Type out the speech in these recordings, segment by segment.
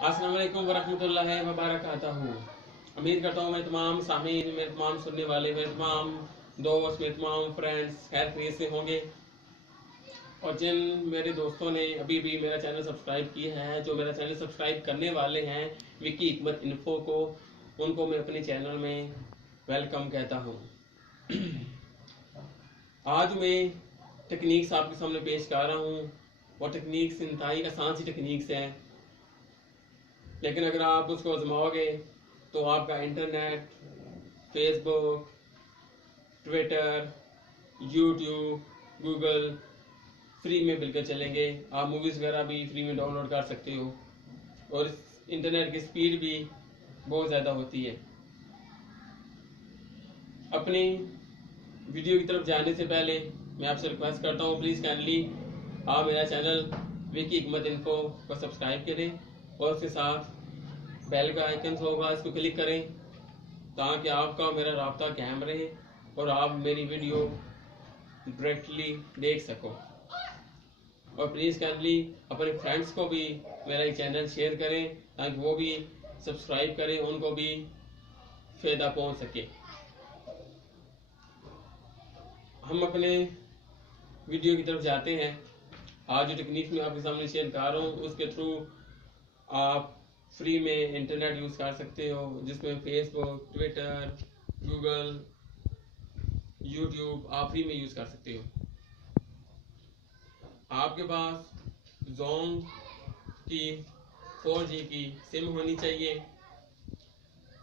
अस्सलाम वालेकुम वरहमतुल्लाहि वबरकातुहू। उम्मीद करता हूँ मैं तमाम सामीन, मेरे तमाम सुनने वाले, मेरे तमाम दोस्त, मेरे तमाम फ्रेंड्स खैर खैरियत से होंगे। और जिन मेरे दोस्तों ने अभी भी मेरा चैनल सब्सक्राइब किया है, जो मेरा चैनल सब्सक्राइब करने वाले हैं विकी हिकमत इन्फो को, उनको मैं अपने चैनल में वेलकम कहता हूँ। आज मैं टेक्निक्स आपके सामने पेश कर रहा हूँ और टेक्निक्स इंतहाई आसान सी टेक्निक्स हैं, लेकिन अगर आप उसको आजमाओगे तो आपका internet, Facebook, Twitter, YouTube, Google free में बिल्कुल चलेंगे। आप मूवीज़ वगैरह भी फ्री में डाउनलोड कर सकते हो और इस इंटरनेट की स्पीड भी बहुत ज़्यादा होती है। अपनी वीडियो की तरफ जाने से पहले मैं आपसे रिक्वेस्ट करता हूँ, प्लीज़ काइंडली आप मेरा चैनल विकी हिकमत इन्फो को सब्सक्राइब करें और उसके साथ बेल का आइकन होगा, इसको क्लिक करें ताकि आपका मेरा राब्ता कायम रहे और आप मेरी वीडियो डायरेक्टली देख सको। और प्लीज़ काइंडली अपने फ्रेंड्स को भी मेरा ये चैनल शेयर करें ताकि वो भी सब्सक्राइब करें, उनको भी फ़ायदा पहुंच सके। हम अपने वीडियो की तरफ जाते हैं। आज जो टेक्निक मैं आपके सामने शेयर कर रहा हूँ उसके थ्रू आप फ्री में इंटरनेट यूज़ कर सकते हो, जिसमें फेसबुक, ट्विटर, गूगल, यूट्यूब आप फ्री में यूज़ कर सकते हो। आपके पास जोंग की 4G की सिम होनी चाहिए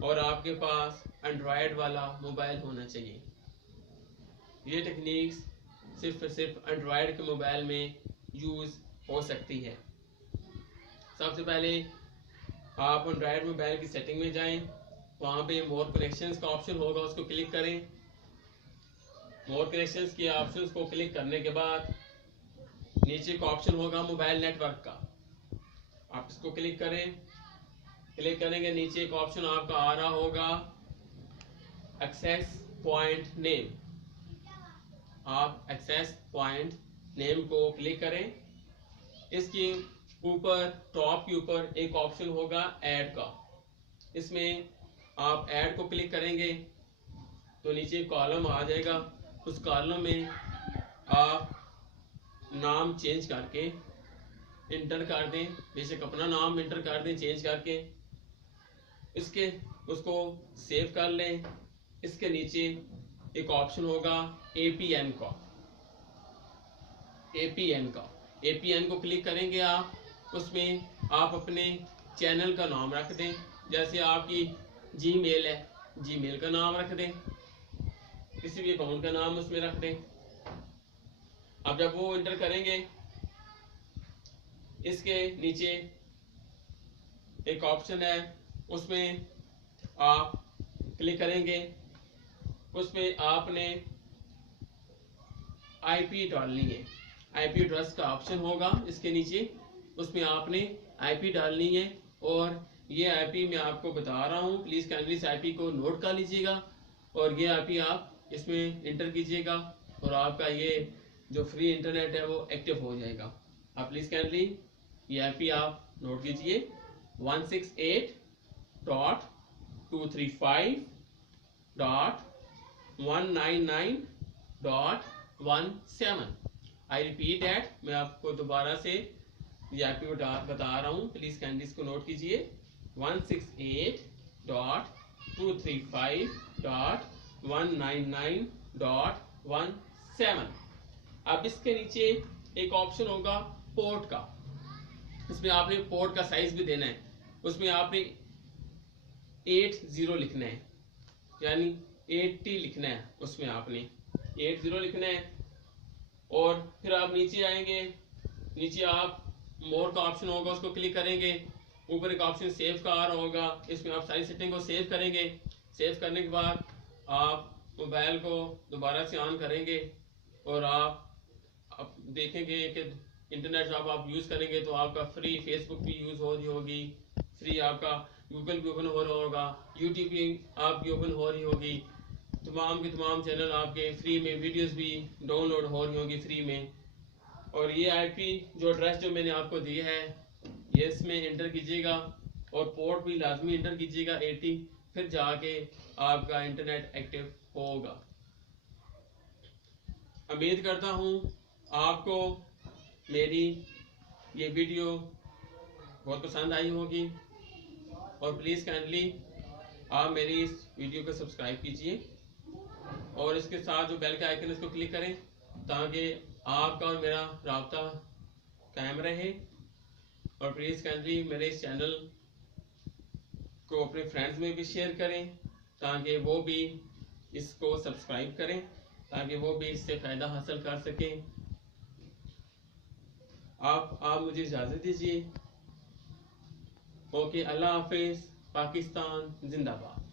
और आपके पास एंड्रॉयड वाला मोबाइल होना चाहिए। ये टेक्निक्स सिर्फ और सिर्फ एंड्रॉयड के मोबाइल में यूज़ हो सकती है। सबसे पहले आप एंड्रॉयड मोबाइल की सेटिंग में जाएं, वहाँ पे मोर कनेक्शंस का ऑप्शन होगा, उसको क्लिक करें। मोर कनेक्शंस के ऑप्शंस को क्लिक करने के बाद नीचे का ऑप्शन होगा मोबाइल नेटवर्क का, आप इसको क्लिक करें। क्लिक करेंगे, नीचे एक ऑप्शन आपका आ रहा होगा एक्सेस पॉइंट नेम। आप एक्सेस पॉइंट नेम को क्लिक करें। इसके ऊपर टॉप के ऊपर एक ऑप्शन होगा ऐड का, इसमें आप ऐड को क्लिक करेंगे तो नीचे कॉलम आ जाएगा। उस कॉलम में आप नाम चेंज करके इंटर कर दें, बेशक अपना नाम इंटर कर दें चेंज करके, इसके उसको सेव कर लें। इसके नीचे एक ऑप्शन होगा APN का, APN को क्लिक करेंगे आप, उसमें आप अपने चैनल का नाम रख दें। जैसे आपकी जीमेल है, जीमेल का नाम रख दें, किसी भी अकाउंट का नाम उसमें रख दें। अब जब वो इंटर करेंगे, इसके नीचे एक ऑप्शन है, उसमें आप क्लिक करेंगे। उसमें आपने IP डालनी है, IP एड्रेस का ऑप्शन होगा इसके नीचे, उसमें आपने IP डालनी है। और ये IP मैं आपको बता रहा हूँ, प्लीज़ काइंडली इस IP को नोट कर लीजिएगा और ये IP आप इसमें इंटर कीजिएगा और आपका ये जो फ्री इंटरनेट है वो एक्टिव हो जाएगा। आप प्लीज़ काइंडली ये IP आप नोट कीजिए 168.235.199.17। आई रिपीट दैट, मैं आपको दोबारा से ये IP बता रहा हूँ, प्लीज़ काइंडली इसको नोट कीजिए 168.235.199.17। अब इसके नीचे एक ऑप्शन होगा पोर्ट का, इसमें आपने पोर्ट का साइज भी देना है। उसमें आपने 80 लिखना है, यानी 80 लिखना है, उसमें आपने 80 लिखना है। और फिर आप नीचे आएंगे, नीचे आप मोर का ऑप्शन होगा, उसको क्लिक करेंगे। ऊपर एक ऑप्शन सेव का आ रहा होगा, इसमें आप सारी सेटिंग को सेव करेंगे। सेव करने के बाद आप मोबाइल को दोबारा से ऑन करेंगे और आप देखेंगे कि इंटरनेट जब आप यूज़ करेंगे तो आपका फ्री फेसबुक भी यूज़ हो रही होगी, फ्री आपका गूगल भी ओपन हो रहा होगा, यूट्यूब भी आपकी ओपन हो रही होगी, तमाम के तमाम चैनल आपके फ्री में, वीडियोस भी डाउनलोड हो रही होंगी फ्री में। और ये IP जो एड्रेस जो मैंने आपको दिया है ये इसमें एंटर कीजिएगा और पोर्ट भी लाजमी इंटर कीजिएगा 80, फिर जाके आपका इंटरनेट एक्टिव होगा। उम्मीद करता हूँ आपको मेरी ये वीडियो बहुत पसंद आई होगी, और प्लीज़ काइंडली आप मेरी इस वीडियो को सब्सक्राइब कीजिए और इसके साथ जो बेल का आइकन है उसको क्लिक करें ताकि आपका और मेरा राब्ता कायम रहे। और प्लीज़ काइंडली मेरे इस चैनल को अपने फ्रेंड्स में भी शेयर करें ताकि वो भी इसको सब्सक्राइब करें, ताकि वो भी इससे फ़ायदा हासिल कर सकें। आप मुझे इजाज़त दीजिए। ओके, अल्लाह हाफिज़। पाकिस्तान जिंदाबाद।